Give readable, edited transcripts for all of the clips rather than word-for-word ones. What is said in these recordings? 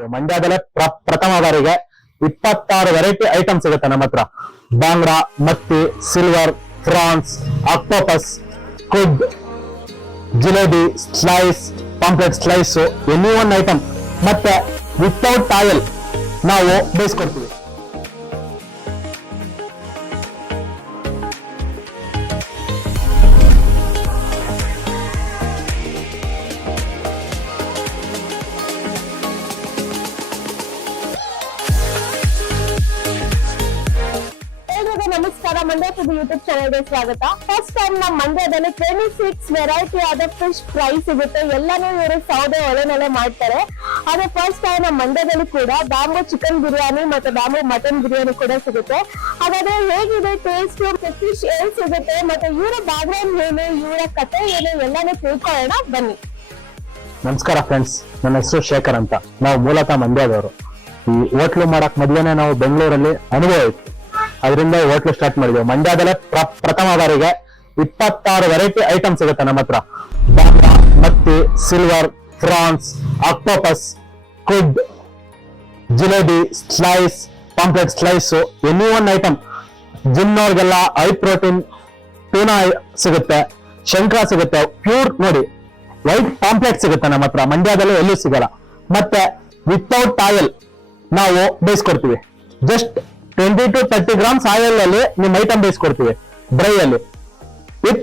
ಮಾಡಿದ್ವಿ. ಮಂಡ್ಯದಲ್ಲೇ ಪ್ರಥಮ ಬಾರಿಗೆ 26 ವೆರೈಟಿ ಐಟಮ್ ಸಿಗುತ್ತೆ ನಮ್ಮ ಹತ್ರ. ಬಾಂಗ್ಡಾ, ಮತ್ತಿ, ಸಿಲ್ವರ್, ಫ್ರಾನ್ಸ್, ಆಕ್ಟೋಪಸ್, ಕುಡ್, ಜಿಲೇಬಿ, slice, pomfret slice, any one item ಮತ್ತೆ ವಿತೌಟ್ ಆಯಿಲ್ ನಾವು ಬೇಯಿಸ್ಕೊಡ್ತೀವಿ. ನಮಸ್ಕಾರ, ಮಂಡ್ಯ ಫುಡ್ ಯೂಟ್ಯೂಬ್ ಚಾನೆಲ್ಗೆ ಸ್ವಾಗತ. ಫಸ್ಟ್ ಟೈಮ್ ನಮ್ಮ ಮಂಡ್ಯದಲ್ಲಿ 26 ವೆರೈಟಿ ಆದ ಫಿಶ್ ಫ್ರೈ ಸಿಗುತ್ತೆ. ಎಲ್ಲಾನು ಇವರು ಸೌದೆ ಒಲೆನಲ್ಲೇ ಮಾಡ್ತಾರೆ. ಅದೇ ಫಸ್ಟ್ ಟೈಮ್ ನಮ್ಮ ಮಂಡ್ಯದಲ್ಲಿ ಕೂಡ ಬ್ಯಾಂಬೂ ಚಿಕನ್ ಬಿರಿಯಾನಿ ಮತ್ತೆ ಬ್ಯಾಂಬೂ ಮಟನ್ ಬಿರಿಯಾನಿ ಕೂಡ ಸಿಗುತ್ತೆ. ಹಾಗಾದ್ರೆ ಹೇಗಿದೆ ಟೇಸ್ಟ್, ಫಿಶ್ ಏನ್ ಸಿಗುತ್ತೆ ಮತ್ತೆ ಇವರ ಬ್ಯಾಕ್ಗ್ರೌಂಡ್ ಏನು, ಇವರ ಕಥೆ ಏನು ಎಲ್ಲಾನು ತಿಳ್ಕೊಳ್ಳೋಣ ಬನ್ನಿ. ನಮಸ್ಕಾರ ಫ್ರೆಂಡ್ಸ್, ನನ್ನ ಹೆಸರು ಶೇಖರ್ ಅಂತ. ನಾವು ಮೂಲತಃ ಮಂಡ್ಯದವರು. ಈ ಹೋಟ್ಲು ಮಾಡಕ್ ಮೊದಲೇನೆ ನಾವು ಬೆಂಗಳೂರಲ್ಲಿ ಅನುಭವ ಇತ್ತು, ಅದರಿಂದ ಹೋಟ್ಲು ಸ್ಟಾರ್ಟ್ ಮಾಡಿದ್ವಿ. ಮಂಡ್ಯದಲ್ಲೇ ಪ್ರಥಮ ಬಾರಿಗೆ 26 ವೆರೈಟಿ ಐಟಮ್ ಸಿಗುತ್ತೆ ನಮ್ಮ ಹತ್ರ. ಬಾಂಗ್ಡಾ, ಮತ್ತಿ, ಸಿಲ್ವರ್, ಫ್ರಾನ್ಸ್, ಆಕ್ಟೋಪಸ್, ಕುಡ್, ಜಿಲೇಬಿ, slice, pomfret slice, any one item. ಜಿಮ್ನವ್ರಿಗೆಲ್ಲ ಹೈ ಪ್ರೋಟೀನ್ ಟೂನಾ ಸಿಗುತ್ತೆ, ಶಂಕರ ಸಿಗುತ್ತೆ, ಪ್ಯೂರ್ ನೋಡಿ ವೈಟ್ ಪಾಂಪ್ಲೆಟ್ ಸಿಗುತ್ತೆ ನಮ್ಮ ಹತ್ರ. ಮಂಡ್ಯದಲ್ಲೂ ಎಲ್ಲೂ ಸಿಗಲ್ಲ. ಮತ್ತೆ ವಿತೌಟ್ ಆಯಿಲ್ ನಾವು ಬೇಯಿಸ್ಕೊಡ್ತೀವಿ. ಜಸ್ಟ್ 20 to 30 ಗ್ರಾಮ್ಸ್ ಆಯಿಲ್ ಅಲ್ಲಿ ನಿಮ್ ಐಟಮ್ ಬೇಯಿಸ್ಕೊಡ್ತೀವಿ ಡ್ರೈ ಅಲ್ಲಿ. ವಿತ್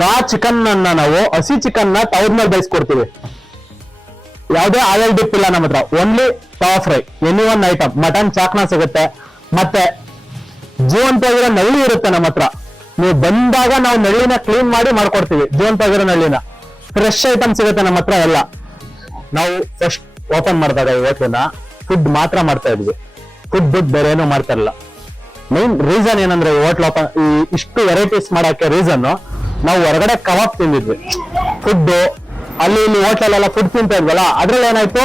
ರಾ ಚಿಕನ್ ಅನ್ನ ನಾವು ಹಸಿ ಚಿಕನ್ ನ ತವದ ಮೇಲೆ ಬೇಯಿಸ್ಕೊಡ್ತೀವಿ. ಯಾವುದೇ ಆಯಿಲ್ ಡಿಪ್ ಇಲ್ಲ ನಮ್ಮ ಹತ್ರ, only tawa fry. Any one item. Mutton chakna ಸಿಗುತ್ತೆ, ಮತ್ತೆ ಜೀವಂತವಾಗಿರೋ ನಳ್ಳಿ ಇರುತ್ತೆ ನಮ್ಮ ಹತ್ರ. ನೀವು ಬಂದಾಗ ನಾವು ನಳ್ಳಿನ ಕ್ಲೀನ್ ಮಾಡಿ ಮಾಡ್ಕೊಡ್ತೀವಿ. ಜೀವಂತವಾಗಿರೋ ನಳ್ಳಿನ ಫ್ರೆಶ್ ಐಟಮ್ ಸಿಗುತ್ತೆ ನಮ್ಮ ಹತ್ರ ಎಲ್ಲ. ನಾವು ಫಸ್ಟ್ ಓಪನ್ ಮಾಡಿದಾಗ ಈ ಹೋಟ್ಲನ್ನ ಫುಡ್ ಮಾತ್ರ ಮಾಡ್ತಾ ಇದ್ವಿ, ಫುಡ್ ಬಿಟ್ಟು ಬೇರೆ ಏನೋ ಮಾಡ್ತಾ ಇರಲಿಲ್ಲ. ಮೈನ್ ರೀಸನ್ ಏನಂದ್ರೆ ಹೋಟ್ಲ್ ಓಪನ್ ಈ ಇಷ್ಟು ವೆರೈಟೀಸ್ ಮಾಡಕ್ಕೆ ರೀಸನ್, ನಾವು ಹೊರಗಡೆ ಕಬಾಬ್ ತಿಂದಿದ್ವಿ. ಫುಡ್ ಅಲ್ಲಿ ಇಲ್ಲಿ ಹೋಟ್ಲಲ್ಲೆಲ್ಲ ಫುಡ್ ತಿಂತಾ ಇದ್ವಲ್ಲ, ಅದ್ರಲ್ಲಿ ಏನಾಯ್ತು,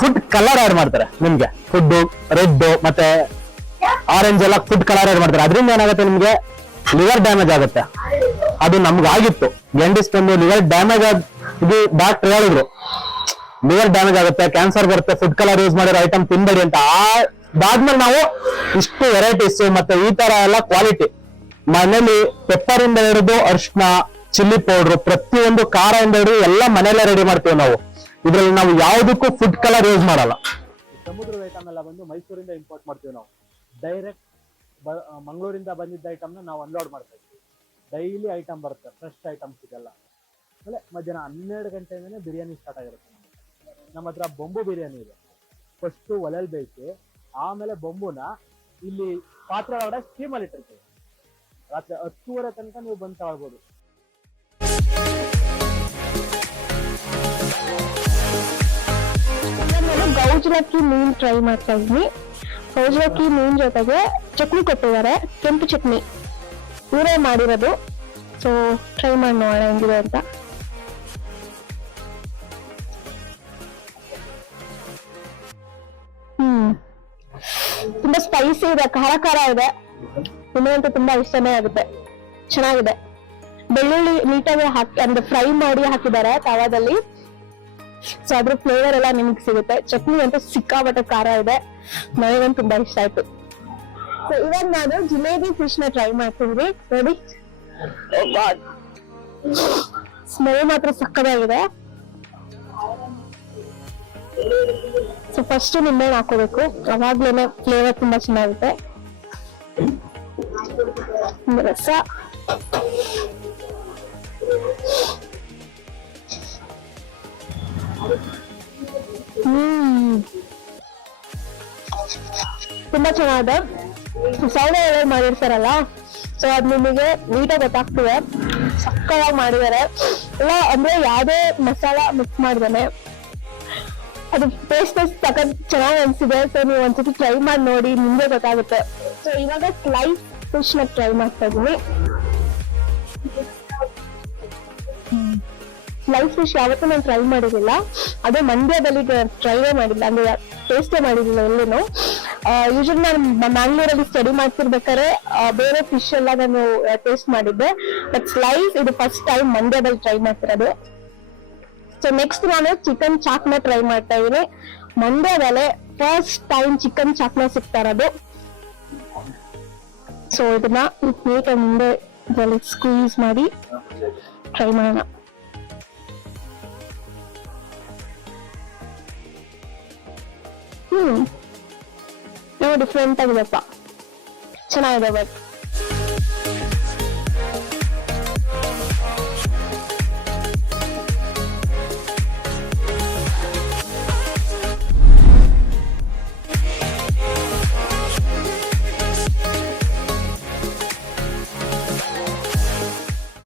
ಫುಡ್ ಕಲರ್ ಆಡ್ ಮಾಡ್ತಾರೆ ನಿಮ್ಗೆ. ಫುಡ್ ರೆಡ್ ಮತ್ತೆ ಆರೆಂಜ್ ಎಲ್ಲ ಫುಡ್ ಕಲರ್ ಆಡ್ ಮಾಡ್ತಾರೆ. ಅದರಿಂದ ಏನಾಗುತ್ತೆ, ನಿಮ್ಗೆ ಲಿವರ್ ಡ್ಯಾಮೇಜ್ ಆಗುತ್ತೆ. ಅದು ನಮ್ಗೆ ಆಗಿತ್ತು. ಗೆಂಡಿಸ್ ಬಂದು ಲಿವರ್ ಡ್ಯಾಮೇಜ್ ಇದು ಡಾಕ್ಟರ್ ಹೇಳಿದ್ರು, ಲಿವರ್ ಡ್ಯಾಮೇಜ್ ಆಗುತ್ತೆ, ಕ್ಯಾನ್ಸರ್ ಬರುತ್ತೆ, ಫುಡ್ ಕಲರ್ ಯೂಸ್ ಮಾಡಿರೋ ಐಟಮ್ ತಿನ್ಬೇಡಿ ಅಂತ. ಅದಾದ್ಮೇಲೆ ನಾವು ಇಷ್ಟು ವೆರೈಟೀಸ್ ಮತ್ತೆ ಈ ತರ ಎಲ್ಲ ಕ್ವಾಲಿಟಿ ಮನೇಲಿ ಪೆಪ್ಪರ್ ಇಂದ ಹಿಡಿದು ಅರಿಶಿನ, ಚಿಲ್ಲಿ ಪೌಡರ್, ಪ್ರತಿಯೊಂದು ಖಾರ ಇಂದ ಹಿಡಿದು ಎಲ್ಲ ಮನೆಯಲ್ಲೇ ರೆಡಿ ಮಾಡ್ತೀವಿ ನಾವು. ಇದ್ರಲ್ಲಿ ನಾವು ಯಾವುದಕ್ಕೂ ಫುಡ್ ಕಲರ್ ಯೂಸ್ ಮಾಡಲ್ಲ. ಸಮುದ್ರದ ಐಟಮ್ ಎಲ್ಲ ಬಂದು ಮೈಸೂರಿಂದ ಇಂಪೋರ್ಟ್ ಮಾಡ್ತೀವಿ ನಾವು. ಡೈರೆಕ್ಟ್ ಮಂಗಳೂರಿಂದ ಬಂದಿದ್ದ ಐಟಮ್ನ ನಾವು ಅನ್ಲೋಡ್ ಮಾಡ್ತಾ ಇದ್ವಿ. ಡೈಲಿ ಐಟಮ್ ಬರುತ್ತೆ, ಫ್ರೆಶ್ ಐಟಮ್ಸ್ ಇದೆಲ್ಲ. ಆಮೇಲೆ ಮಧ್ಯಾಹ್ನ 12 ಗಂಟೆಯಿಂದನೇ ಬಿರಿಯಾನಿ ಸ್ಟಾರ್ಟ್ ಆಗಿರುತ್ತೆ. ನಮ್ಮ ಹತ್ರ ಬೊಂಬು ಬಿರಿಯಾನಿ ಇದೆ. ಫಸ್ಟ್ ಒಲೆಯಲ್ಲಿ ಬೇಯಿಸಿ ಆಮೇಲೆ ಬೊಂಬುನ ಇಲ್ಲಿ ಪಾತ್ರೆ ಒಳಗಡೆ ಸ್ಟೀಮಲ್ಲಿ ಇಟ್ಟಿರ್ತೀವಿ. ರಾತ್ರಿ 10:30 ತನಕ ನೀವು ಬಂದು ತಗೊಳ್ಬೋದು. ನಾನು ಗೌಜ್ಲಕ್ಕಿ ಮೀನ್ ಟ್ರೈ ಮಾಡ್ತಾ ಇದ್ವಿ. ಗೌಜ್ಲಕ್ಕಿ ಮೀನ್ ಜೊತೆಗೆ ಚಟ್ನಿ ಕೊಟ್ಟಿದ್ದಾರೆ, ಕೆಂಪು ಚಟ್ನಿ ಇವರೇ ಮಾಡಿರೋದು. ಸೊ ಟ್ರೈ ಮಾಡಿ ನೋಡೋಣ ಹೆಂಗಿದೆ ಅಂತ. ತುಂಬಾ ಸ್ಪೈಸಿ ಇದೆ, ಖಾರ ಖಾರ ಇದೆ. ನಿಮಗಂತೂ ತುಂಬಾ ಇಷ್ಟನೇ ಆಗುತ್ತೆ, ಚೆನ್ನಾಗಿದೆ. ಬೆಳ್ಳುಳ್ಳಿ ನೀಟಾಗಿ ಹಾಕಿ ಅಂದ್ರೆ ಫ್ರೈ ಮಾಡಿ ಹಾಕಿದ್ದಾರೆ ತವಾದಲ್ಲಿ. ಸೊ ಅದ್ರ ಫ್ಲೇವರ್ ಎಲ್ಲ ನಿಮ್ಗೆ ಸಿಗುತ್ತೆ. ಚಟ್ನಿ ಅಂತೂ ಸಿಕ್ಕಾಪಟ್ಟೆ ಖಾರ ಇದೆ, ನನಗಂತೂ ತುಂಬಾ ಇಷ್ಟ ಆಯ್ತು. ಸೊ ಇವಾಗ ನಾನು ಜಿಲೇಬಿ ಫಿಶ್ ನ ಟ್ರೈ ಮಾಡ್ತಿದ್ವಿ. ನೋಡಿ, ಸ್ಮೆಲ್ ಮಾತ್ರ ಸಕ್ಕತ್ತಾಗಿದೆ. ಸೊ ಫಸ್ಟ್ ನಿಂಬೆಹಣ್ಣು ಹಾಕೋಬೇಕು, ಅವಾಗ್ಲೇನೆ ಫ್ಲೇವರ್ ತುಂಬಾ ಚೆನ್ನಾಗುತ್ತೆ. ರಸ, ತುಂಬಾ ಚೆನ್ನಾಗಿದೆ. ಸೌದೆ ಒಲೆ ಮಾಡಿರ್ತಾರಲ್ಲ, ಸೊ ಅದ್ ನಿಮಗೆ ನೀಟಾಗಿ ಗೊತ್ತಾಗ್ತದೆ. ಸಕ್ಕತ್ತಾಗಿ ಮಾಡಿದ್ದಾರೆ ಎಲ್ಲ, ಅಂದ್ರೆ ಯಾವ್ದೇ ಮಸಾಲ ಮಿಕ್ಸ್ ಮಾಡಿದಾನೆ. ಅದು ಟೇಸ್ಟ್ ಸಖತ್ ಚೆನ್ನಾಗಿ ಅನ್ಸಿದೆ. ಸೊ ನೀವು ಒಂದ್ಸತಿ ಟ್ರೈ ಮಾಡಿ ನೋಡಿ, ನಿಮ್ಗೆ ಗೊತ್ತಾಗುತ್ತೆ. ಸೊ ಇವಾಗ ಸ್ಲೈಸ್ ಫಿಶ್ ನ ಟ್ರೈ ಮಾಡ್ತಾ ಇದೀನಿ. ಸ್ಲೈಸ್ ಫಿಶ್ ಯಾವತ್ತೂ ನಾನು ಟ್ರೈ ಮಾಡಿರಲಿಲ್ಲ. ಅದೇ ಮಂಡ್ಯದಲ್ಲಿ ಟ್ರೈವೇ ಮಾಡಿಲ್ಲ, ಅಂದ್ರೆ ಟೇಸ್ಟೇ ಮಾಡಿರಲಿಲ್ಲ ಎಲ್ಲೂ. ಯೂಶಲಿ ನಾನು ಮ್ಯಾಂಗ್ಳೂರಲ್ಲಿ ಸ್ಟಡಿ ಮಾಡ್ತಿರ್ಬೇಕಾದ್ರೆ ಬೇರೆ ಫಿಶ್ ಎಲ್ಲ ನಾನು ಟೇಸ್ಟ್ ಮಾಡಿದ್ದೆ. ಬಟ್ ಸ್ಲೈಸ್ ಇದು ಫಸ್ಟ್ ಟೈಮ್ ಮಂಡ್ಯದಲ್ಲಿ ಟ್ರೈ ಮಾಡ್ತಿರೋದು. ಸೊ ನೆಕ್ಸ್ಟ್ ನಾನು ಚಿಕನ್ ಚಾಕ್ನ ಟ್ರೈ ಮಾಡ್ತಾ ಇದೀನಿ. ಮಂಡ್ಯದಲ್ಲೇ ಫಸ್ಟ್ ಟೈಮ್ ಚಿಕನ್ ಚಾಕ್ನ ಸಿಗ್ತಾ ಇರೋದು. ಸೊ ಇದನ್ನ ನೀಟಾಗಿ ಮುಂದೆ ಇದರಲ್ಲಿ ಸ್ಕ್ವೀಸ್ ಮಾಡಿ ಟ್ರೈ ಮಾಡೋಣ. ಡಿಫ್ರೆಂಟ್ ಆಗಿದೆಪ್ಪ, ಚೆನ್ನಾಗಿದೆ ಬಟ್